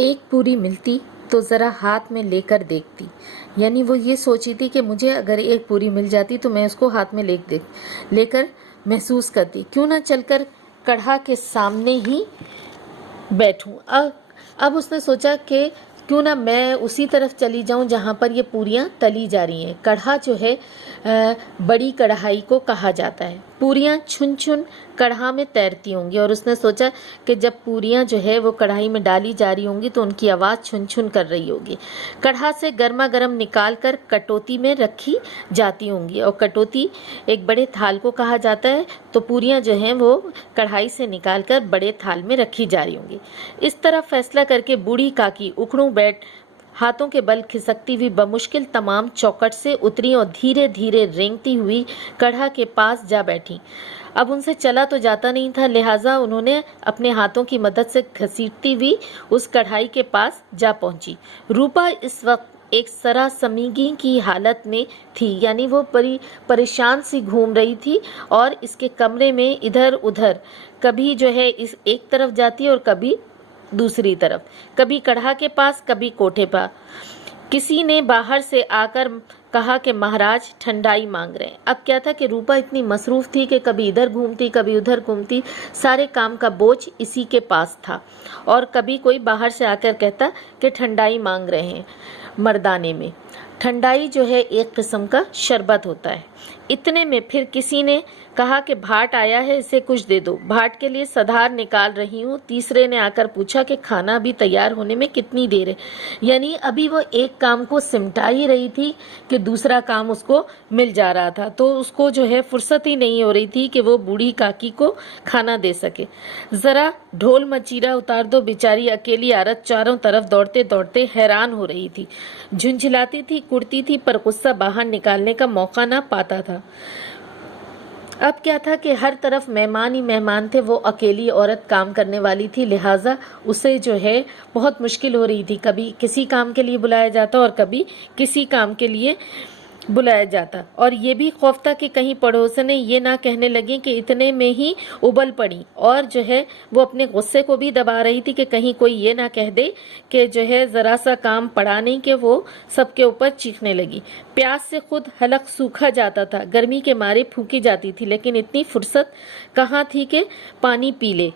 ایک پوری ملتی تو ذرا ہاتھ میں لے کر دیکھتی، یعنی وہ یہ سوچی تھی کہ مجھے اگر ایک پوری مل جاتی تو میں اس کو ہاتھ میں لے کر محسوس کرتی، کیوں نہ چل کر کڑھا کے سامنے ہی بیٹھوں۔ اب اس نے سوچا کہ کیوں نہ میں اسی طرف چلی جاؤں جہاں پر یہ پوریاں تلی جا رہی ہیں۔ کڑھا جو ہے بڑی کڑھائی کو کہا جاتا ہے۔ پوریاں چھن چھن کڑھا میں تیرتی ہوں گی، اور اس نے سوچا کہ جب پوریاں جو ہے وہ کڑھائی میں ڈالی جا رہی ہوں گی تو ان کی آواز چھن چھن کر رہی ہوگی۔ کڑھا سے گرما گرم نکال کر کٹوتی میں رکھی جاتی ہوں گی، اور کٹوتی ایک بڑے تھال کو کہا جاتا ہے، تو پوریاں جو ہیں وہ کڑھائی سے نکال کر بڑے تھال میں رکھی جا رہی ہوں گی۔ اس طرح فیصلہ کر کے بوڑھی کاکی اکڑوں بیٹھ ہاتھوں کے بل کھسکتی ہوئی بمشکل تمام چوکٹ سے اتری اور دھیرے دھیرے رینگتی ہوئی کڑھا کے پاس جا بیٹھی۔ اب ان سے چلا تو جاتا نہیں تھا، لہٰذا انہوں نے اپنے ہاتھوں کی مدد سے گھسیٹتی ہوئی اس کڑھائی کے پاس جا پہنچی۔ روپا اس وقت ایک سراسیمگی کی حالت میں تھی، یعنی وہ بڑی پریشان سی گھوم رہی تھی اور اس کے کمرے میں ادھر ادھر، کبھی جو ہے اس ایک طرف جاتی اور کبھی دوسری طرف، کبھی کڑھا کے پاس کبھی کوٹھے پر۔ کسی نے باہر سے آ کر کہا کہ مہاراج ٹھنڈائی مانگ رہے ہیں۔ اب کیا تھا کہ روپا اتنی مصروف تھی کہ کبھی ادھر گھومتی کبھی ادھر گھومتی، سارے کام کا بوجھ اسی کے پاس تھا، اور کبھی کوئی باہر سے آ کر کہتا کہ ٹھنڈائی مانگ رہے ہیں۔ مردانے میں ٹھنڈائی جو ہے ایک قسم کا شربت ہوتا ہے۔ اتنے میں پھر کسی نے کہا کہ بھاٹ آیا ہے، اسے کچھ دے دو، بھاٹ کے لیے سدھار نکال رہی ہوں۔ تیسرے نے آ کر پوچھا کہ کھانا بھی تیار ہونے میں کتنی دیر ہے، یعنی ابھی وہ ایک کام کو سمٹا ہی رہی تھی کہ دوسرا کام اس کو مل جا رہا تھا، تو اس کو جو ہے فرصت ہی نہیں ہو رہی تھی کہ وہ بوڑھی کاکی کو کھانا دے سکے۔ ذرا ڈھول مچیرا اتار دو، بیچاری اکیلی عورت چاروں طرف دوڑتے دوڑتے حیران ہو رہی تھی، جھنجھلاتی تھی، کڑتی تھی، پر غصہ باہر نکالنے کا موقع نہ پاتا تھا۔ اب کیا تھا کہ ہر طرف مہمان ہی مہمان تھے، وہ اکیلی عورت کام کرنے والی تھی، لہٰذا اسے جو ہے بہت مشکل ہو رہی تھی، کبھی کسی کام کے لیے بلایا جاتا اور کبھی کسی کام کے لیے بلایا جاتا، اور یہ بھی خوف تھا کہ کہیں پڑوسنیں یہ نہ کہنے لگیں کہ اتنے میں ہی ابل پڑی، اور جو ہے وہ اپنے غصے کو بھی دبا رہی تھی کہ کہیں کوئی یہ نہ کہہ دے کہ جو ہے ذرا سا کام پڑا نہیں کہ وہ سب کے اوپر چیخنے لگی۔ پیاس سے خود حلق سوکھا جاتا تھا، گرمی کے مارے پھونکی جاتی تھی، لیکن اتنی فرصت کہاں تھی کہ پانی پی لے۔